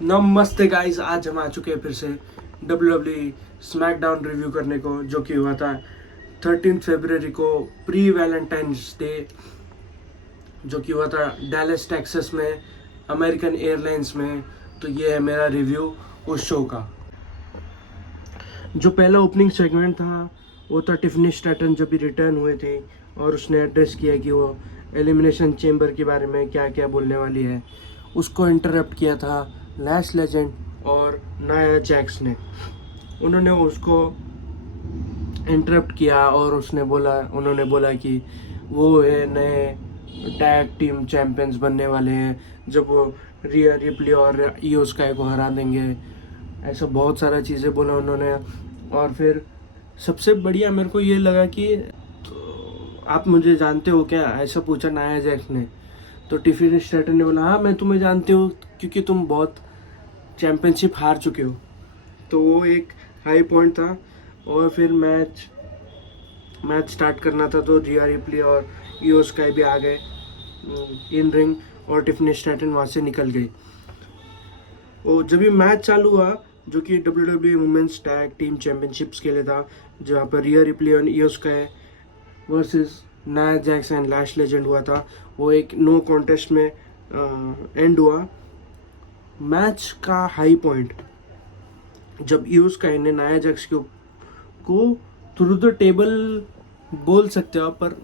नमस्ते गाइस, आज हम आ चुके हैं फिर से WWE स्मैकडाउन रिव्यू करने को, जो कि हुआ था 13 फरवरी को, प्री वैलेंटाइंस डे, जो कि हुआ था डैलस टेक्सास में, अमेरिकन एयरलाइंस में। तो ये है मेरा रिव्यू उस शो का। जो पहला ओपनिंग सेगमेंट था वो था टिफनी स्टैटन जब भी रिटर्न हुए थे और उसने एड्रेस किया कि वो एलिमिनेशन चेम्बर के बारे में क्या क्या बोलने वाली है। उसको इंटरप्ट किया था लैश लेजेंड और नाया जैक्स ने। उन्होंने उसको इंटरप्ट किया और उन्होंने बोला कि वो है नए टैग टीम चैंपियंस बनने वाले हैं जब वो रिया रिप्ली और ईओ स्काई को हरा देंगे। ऐसा बहुत सारा चीज़ें बोला उन्होंने। और फिर सबसे बढ़िया मेरे को ये लगा कि तो आप मुझे जानते हो क्या, ऐसा पूछा नाया जैक्स ने। तो टिफिन स्ट्रेटन ने बोला हाँ मैं तुम्हें जानती हूँ क्योंकि तुम बहुत चैम्पियनशिप हार चुके हो। तो वो एक हाई पॉइंट था। और फिर मैच स्टार्ट करना था तो रिया रिप्ली और ईओ स्काई भी आ गए इन रिंग और टिफिन स्ट्रेटन वहाँ से निकल गई। और जब ये मैच चालू हुआ जो कि WWE women's tag team championships के लिए था, जहाँ पर रिया रिप्ली और Iyo Sky versus Nia Jax and Lash Legend हुआ था, वो एक नो कॉन्टेस्ट में एंड हुआ। मैच का हाई पॉइंट जब ईओ स्काई ने नाया जैक्स को थ्रू द टेबल बोल सकते हो, पर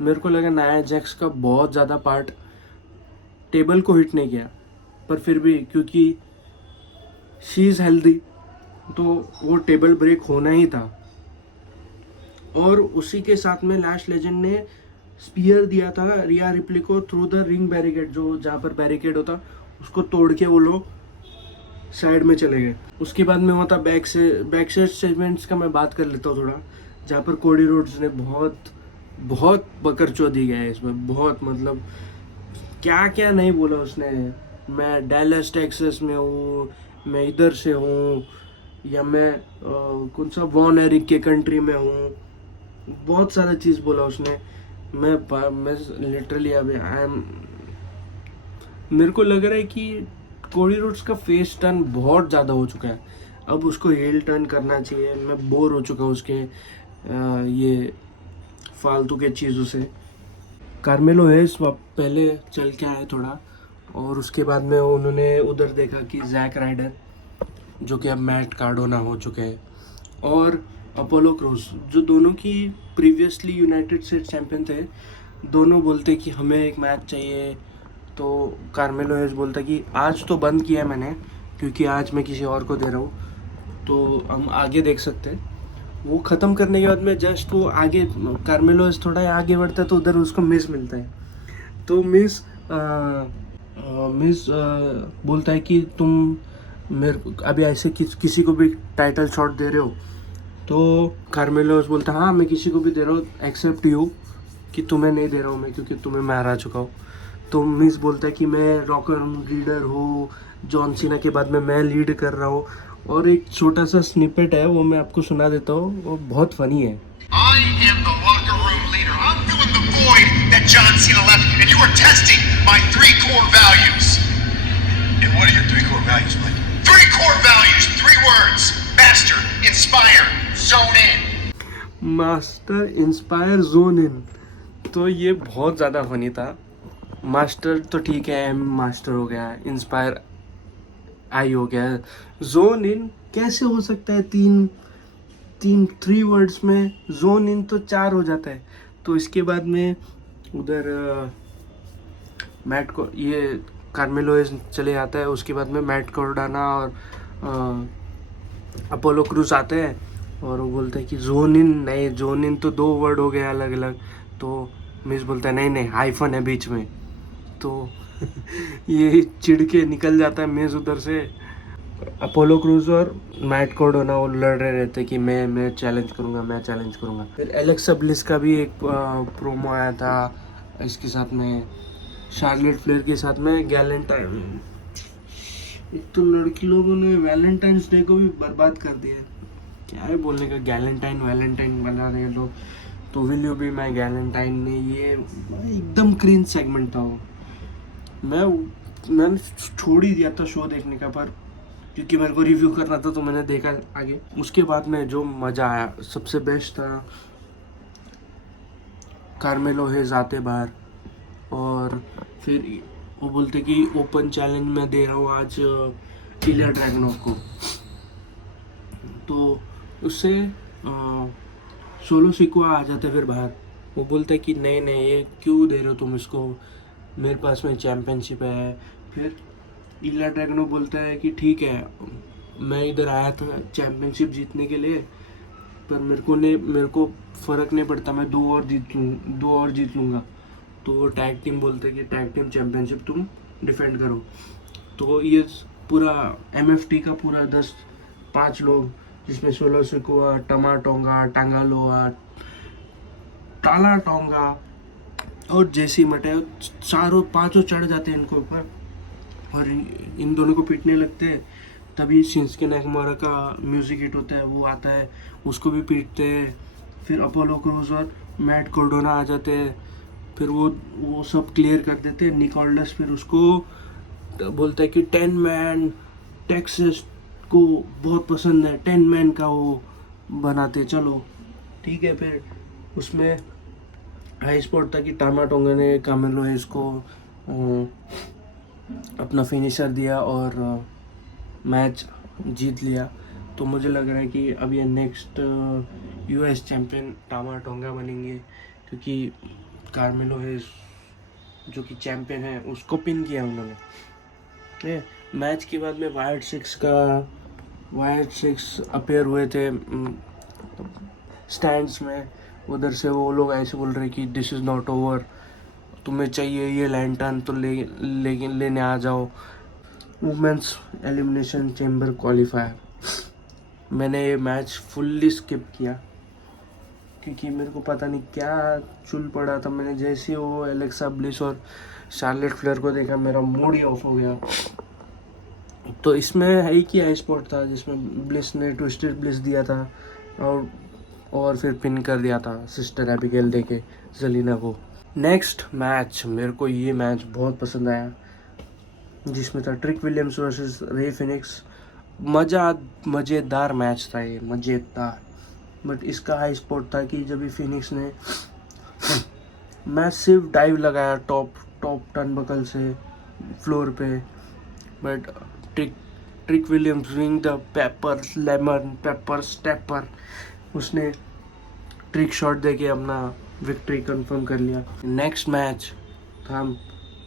मेरे को लगा नाया जैक्स का बहुत ज़्यादा पार्ट टेबल को हिट नहीं किया, पर फिर भी क्योंकि शी इज़ हेल्दी तो वो टेबल ब्रेक होना ही था। और उसी के साथ में लैश लेजेंड ने स्पीयर दिया था रिया रिप्ली को थ्रू द रिंग बैरिकेड, जो जहाँ पर बैरिकेड होता उसको तोड़ के वो लोग साइड में चले गए। उसके बाद में हुआ था बैक स्टेज सेगमेंट्स का मैं बात कर लेता हूँ थोड़ा, जहाँ पर कोडी रोड्स ने बहुत बकरचोदी दी गया है इसमें। बहुत मतलब क्या क्या नहीं बोला उसने। मैं डैलस टेक्सास में हूँ, मैं इधर से हूँ, या मैं कौन सा वॉन एरिक के कंट्री में हूँ। बहुत सारा चीज़ बोला उसने। मैं लिटरली अभी मेरे को लग रहा है कि कोडी रोड्स का फेस टर्न बहुत ज़्यादा हो चुका है, अब उसको हील टर्न करना चाहिए। मैं बोर हो चुका हूँ उसके ये फालतू के चीज़ों से। कार्मेलो हैस पहले चल के आए थोड़ा, और उसके बाद में उन्होंने उधर देखा कि जैक राइडर, जो कि अब मैट कार्डोना हो चुके हैं, और अपोलो क्रूज, जो दोनों की प्रीवियसली यूनाइटेड स्टेट्स चैंपियन थे, दोनों बोलते कि हमें एक मैच चाहिए। तो कार्मेलो हैस बोलता कि आज तो बंद किया है मैंने क्योंकि आज मैं किसी और को दे रहा हूँ, तो हम आगे देख सकते हैं। वो ख़त्म करने के बाद में जस्ट वो आगे कार्मेलो हैस थोड़ा आगे बढ़ता है तो उधर उसको मिस मिलता है। तो मिस बोलता है कि तुम मेरे को अभी ऐसे किसी को भी टाइटल शॉट दे रहे हो। तो कार्मेलोस बोलता है हाँ मैं किसी को भी दे रहा हूँ एक्सेप्ट यू, कि तुम्हें नहीं दे रहा हूँ मैं क्योंकि तुम्हें मैं हरा चुका हूँ। तो मिस बोलता है कि मैं रॉकर लीडर हूँ, जॉन सीना के बाद में मैं लीड कर रहा हूँ। और एक छोटा सा स्निपेट है वो मैं आपको सुना देता हूँ, वो बहुत फनी है। I am the locker room leader. I'm filling the void that John Cena left, and you are testing my 3 core values. And what are your 3 core values, Mike? 3 core values, 3 words. Master, inspire, zone in. Master inspire zone इन। तो ये बहुत ज़्यादा funny था। Master तो ठीक है, M master हो गया, इंस्पायर आई हो गया, जोन इन कैसे हो सकता है? तीन 3 वर्ड्स में जोन इन तो 4 हो जाता है। तो इसके बाद में उधर मैट को ये कार्मेलो चले आता है। उसके बाद में मैट कोर्डाना और अपोलो क्रूज आते हैं और वो बोलते हैं कि जोन इन नहीं, जोन इन तो 2 वर्ड हो गए अलग अलग। तो मिस बोलता है नहीं नहीं हाइफन है बीच में। तो ये चिढ़ के निकल जाता है मिस उधर से। अपोलो क्रूज और मैट कार्डोना वो लड़ रहे रहते कि मैं चैलेंज करूँगा। फिर एलेक्सा ब्लिस का भी एक प्रोमो आया था इसके साथ में, शार्लेट फ्लेयर के साथ में। गैलेंटाइन, एक तो लड़की लोगों ने वैलेंटाइंस डे को भी बर्बाद कर दिया। क्या है बोलने का, वैलेंटाइन बना रहे लोग। तो विल यू बी माई गैलेंटाइन ने ये एकदम क्रीन सेगमेंट था वो। मैं मैंने छोड़ ही दिया था शो देखने का, पर क्योंकि मेरे को रिव्यू करना था तो मैंने देखा आगे। उसके बाद में जो मज़ा आया, सबसे बेस्ट था कार्मेलो हेज आते बाहर और फिर वो बोलते कि ओपन चैलेंज मैं दे रहा हूँ आज इलिया ड्रैगनोव को। तो उससे सोलो सिकुआ आ जाते फिर बाहर। वो बोलते कि नहीं नहीं, ये क्यों दे रहे हो तुम इसको, मेरे पास में चैम्पियनशिप है। फिर इलिया ड्रैगनोव बोलता है कि ठीक है, मैं इधर आया था चैम्पियनशिप जीतने के लिए, पर मेरे को फ़र्क नहीं पड़ता, मैं दो और जीत लूँगा। तो वो टैग टीम बोलते हैं कि टैग टीम चैम्पियनशिप तुम डिफेंड करो। तो ये पूरा MFT का पूरा 5 लोग, जिसमें सोलो सिकुआ, टमा टोंगा, टांगालोआ, टाला टोंगा और जेसी मटे, चारों 5 चढ़ जाते हैं इनको ऊपर और इन दोनों को पीटने लगते हैं। तभी शिंस्के नाकामुरा का म्यूज़िक हिट होता है, वो आता है, उसको भी पीटते हैं। फिर अपोलो क्रूज और मैट कार्डोना आ जाते हैं, फिर वो सब क्लियर कर देते हैं। निक ऑल्डर्स फिर उसको बोलता है कि 10 मैन टेक्सास को बहुत पसंद है, 10 मैन का वो बनाते, चलो ठीक है। फिर उसमें हाई स्पॉट था कि टामा टोंगा ने कार्मेलो हेज को अपना फिनिशर दिया और मैच जीत लिया। तो मुझे लग रहा है कि अब ये नेक्स्ट US चैम्पियन टामा टोंगा बनेंगे, क्योंकि कार्मेलो हेज जो कि चैम्पियन है उसको पिन किया उन्होंने। मैच के बाद में वायर्ड सिक्स अपेयर हुए थे स्टैंड्स में। उधर से वो लोग ऐसे बोल रहे कि दिस इज़ नॉट ओवर, तुम्हें चाहिए ये लैंटर्न तो लेने आ जाओ। वुमेंस एलिमिनेशन चैम्बर क्वालिफायर, मैंने ये मैच फुल्ली स्किप किया क्योंकि मेरे को पता नहीं क्या चुल पड़ा था। मैंने जैसे वो एलेक्सा ब्लिस और शार्लेट फ्लेयर को देखा, मेरा मूड ही ऑफ हो गया। तो इसमें है ही कि हाई स्पॉट था जिसमें ब्लिस ने ट्विस्टेड ब्लिस दिया था और फिर पिन कर दिया था सिस्टर एबिगेल देके जलीना को। नेक्स्ट मैच, मेरे को ये मैच बहुत पसंद आया, जिसमें था ट्रिक विलियम्स वर्सेस रे फिनिक्स। मज़ेदार मैच था ये, मज़ेदार। बट इसका हाई स्पॉट था कि जब भी फिनिक्स ने मैसिव डाइव लगाया टॉप टर्नबकल से फ्लोर पे, but Trick Williams doing the pepper stepper, उसने ट्रिक शॉट देके अपना विक्ट्री कंफर्म कर लिया। नेक्स्ट मैच था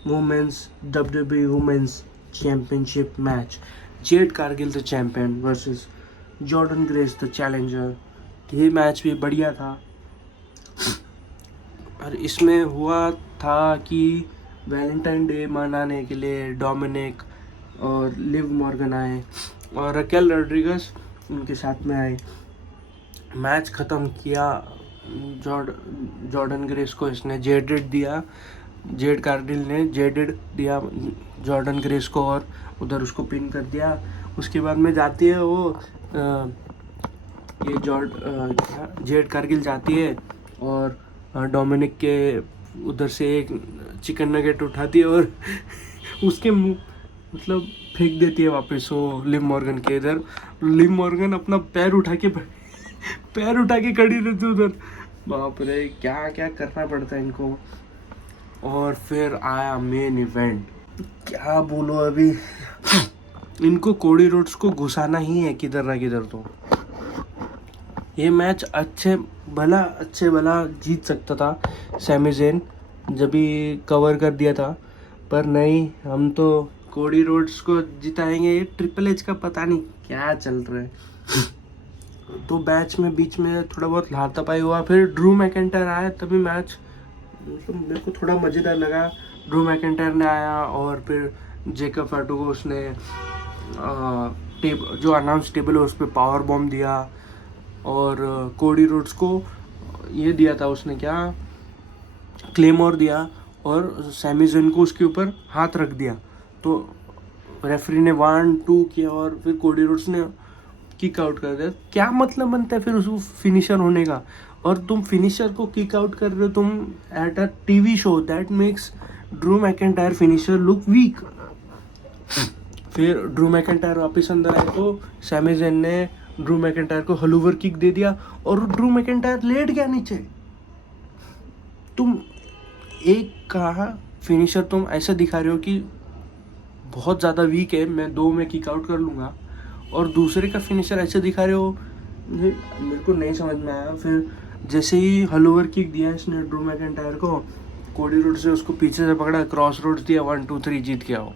women's WWE women's championship match, Jade Cargill the champion versus Jordynne Grace the challenger. ये मैच भी बढ़िया था और इसमें हुआ था कि वैलेंटाइन डे मनाने के लिए डोमिनिक और लिव मॉर्गन आए और रकेल रॉड्रिगस उनके साथ में आए। मैच ख़त्म किया जॉर्डन ग्रेस को, इसने जेड कार्गिल ने जेडेड दिया जॉर्डन ग्रेस को और उधर उसको पिन कर दिया। उसके बाद में जाती है वो जेड कार्गिल जाती है और डोमिनिक के उधर से एक चिकन नगेट उठाती है और उसके मुंह मतलब फेंक देती है वापस वो लिव मॉर्गन के इधर। लिव मॉर्गन अपना पैर उठा के खड़ी रहती उधर। बाप रे, क्या क्या करना पड़ता है इनको। और फिर आया मेन इवेंट, क्या बोलो अभी, इनको कोडी रोड्स को घुसाना ही है किधर ना किधर। तो ये मैच अच्छे भला जीत सकता था सैमी ज़ेन, जब भी कवर कर दिया था, पर नहीं, हम तो कोडी रोड्स को जिताएंगे। ट्रिपल एच का पता नहीं क्या चल रहा है। तो मैच में बीच में थोड़ा बहुत हाथापाई हुआ, फिर ड्रू मैकेंटायर आया, तभी मैच मतलब मेरे को थोड़ा मज़ेदार लगा। ड्रू मैकेंटायर ने आया और फिर जेकब फैटू को उसने जो अनाउंस टेबल है उस पर पावर बॉम्ब दिया और कोडी रोड्स को ये दिया था उसने, क्या क्लेमोर दिया और सैमी ज़ेन को उसके ऊपर हाथ रख दिया। तो रेफरी ने 1-2 किया और फिर कोडी रोड्स ने किक आउट कर दिया। क्या मतलब बनता है फिर उसको फिनिशर होने का, और तुम फिनिशर को किक आउट कर रहे हो तुम at a TV show. That makes Drew McIntyre finisher look weak. फिर ड्रू मैकिंटायर वापस अंदर आए तो सैमी ज़ेन ने ड्रू मैकिंटायर को हलूवर किक दे दिया और ड्रू मैकिंटायर लेट गया नीचे। तुम एक का फिनिशर तुम ऐसा दिखा रहे हो कि बहुत ज़्यादा वीक है, मैं 2 में किक आउट कर लूँगा, और दूसरे का फिनिशर ऐसे दिखा रहे हो, मेरे को नहीं समझ में आया। फिर जैसे ही हलूवर किक दिया इसने ड्रू मैकिंटायर को, कोडी रोड्स ने उसको पीछे से पकड़ा, क्रॉस रोड्स दिया, 1 2 3 जीत गया हो।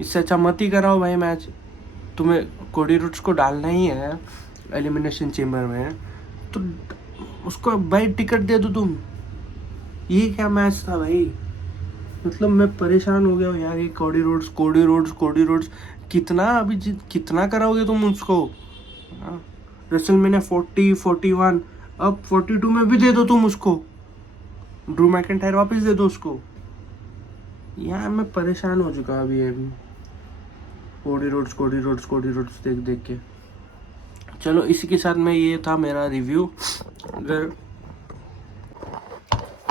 इससे अच्छा मत ही कराओ भाई मैच। तुम्हें कोडी रोड्स को डालना ही है एलिमिनेशन चेम्बर में तो उसको भाई टिकट दे दो तुम। ये क्या मैच था भाई, मतलब मैं परेशान हो गया हूँ यार। ये कोडी रोड्स कितना अभी कितना कराओगे तुम उसको। रेसलमेनिया 40 41 अब 42 में भी दे दो तुम उसको, ड्रू मैकिंटायर वापस दे दो उसको। यार मैं परेशान हो चुका अभी कोडी रोड्स देख के। चलो इसी के साथ में ये था मेरा रिव्यू।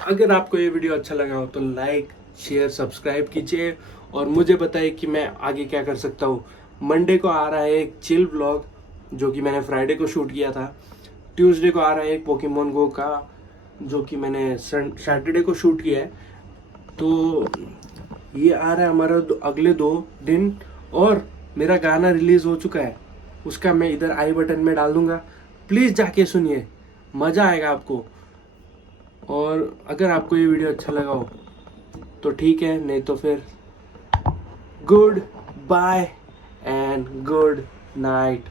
अगर आपको ये वीडियो अच्छा लगा हो तो लाइक शेयर सब्सक्राइब कीजिए और मुझे बताइए कि मैं आगे क्या कर सकता हूँ। मंडे को आ रहा है एक चिल व्लॉग जो कि मैंने फ्राइडे को शूट किया था। ट्यूसडे को आ रहा है एक पोकेमोन गो का जो कि मैंने सैटरडे को शूट किया है। तो ये आ रहा है हमारा अगले 2 दिन। और मेरा गाना रिलीज़ हो चुका है, उसका मैं इधर आई बटन में डाल दूंगा, प्लीज़ जाके सुनिए, मज़ा आएगा आपको। और अगर आपको ये वीडियो अच्छा लगा हो तो ठीक है, नहीं तो फिर goodbye and good night.